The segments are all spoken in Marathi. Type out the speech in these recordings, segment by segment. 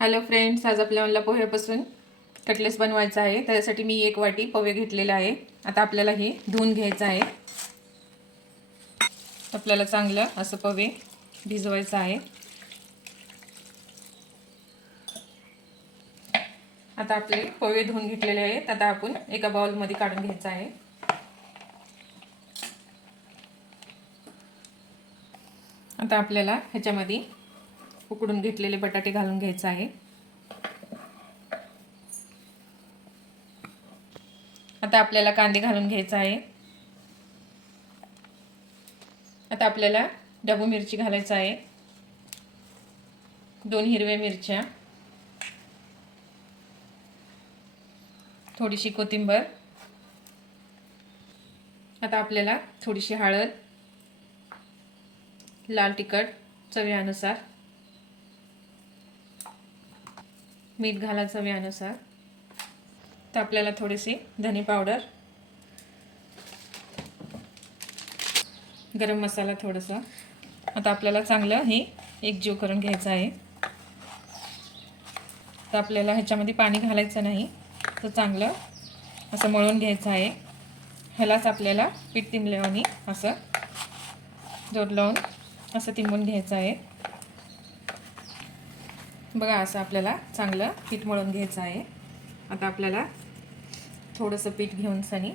हॅलो फ्रेंड्स, आज आपल्याला पोह्यापासून कटलेट्स बनवायचा आहे। त्यासाठी मी 1 वाटी पोहे घेतलेले आहे। आता आपल्याला हे धुवून घ्यायचं आहे। आपल्याला चांगलं असं पोहे भिजवायचं आहे। आता आपले पोहे धुवून घेतलेले आहेत। आता आपण एका बाउल मध्ये काढून घ्यायचं आहे। आता आपल्याला ह्याच्यामध्ये उकडून घेतलेले बटाटे घालून घ्यायचे आहे। आता आपल्याला कांदे घालून घ्यायचा आहे। आता आपल्याला ढबू मिरची घालायचा आहे, 2 हिरव्या मिरच्या, थोडीशी कोथिंबीर। आता आपल्याला थोडीशी हळद, लाल तिखट चवीनुसार, मीठ घाला चवीनुसार। तर आपल्याला थोडीशी धने पावडर, गरम मसाला थोडासा। आता आपल्याला चांगलं हे एकजीव करून घ्यायचं आहे। तर आपल्याला ह्याच्यामध्ये पाणी घालायचं नाही, तर चांगलं असं मळून घ्यायचं आहे। ह्यालाच आपल्याला पीठ तिंबल्यावानी असं जोर लावून असं तिंबून घ्यायचं आहे। बघा, असं आपल्याला चांगलं पीठ मळून घ्यायचं आहे। आता आपल्याला थोडंसं पीठ घेऊन सनी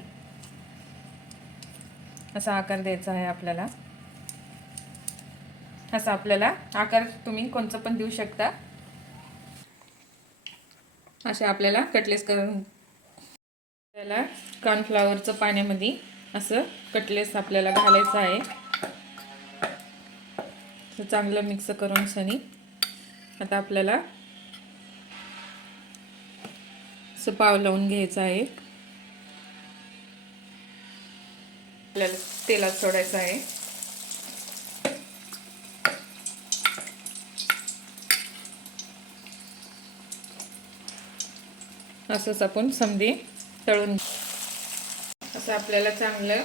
असा आकार द्यायचा आहे। आपल्याला असा आपल्याला आकार तुम्ही कोणता पण देऊ शकता। अशा आपल्याला कटलेट्स करून त्याला कॉर्नफ्लॉवरचं पाण्यामध्ये असं कटलेट्स आपल्याला घालायचं आहे। तर चांगलं मिक्स करून सनी आता आपल्याला असं पाव लावून घ्यायचं आहे। आपल्याला तेलात सोडायचं आहे। असंच आपण समदे तळून असं आपल्याला चांगलं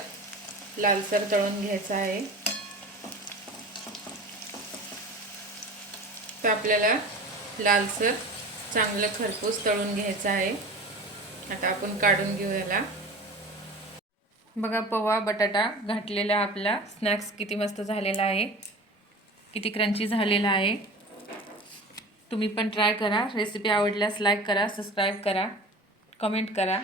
लालसर तळून घ्यायचं आहे। तर आपल्याला लालसर चांगलं खरपूस तळून घ्यायचं आहे। आता आपण काढून घेऊ याला। बघा, पोहा बटाटा घातलेला आपला स्नॅक्स किती मस्त झालेला आहे, किती क्रंची झालेला आहे। तुम्ही पण ट्राय करा। रेसिपी आवडल्यास लाईक करा, सबस्क्राईब करा, कमेंट करा।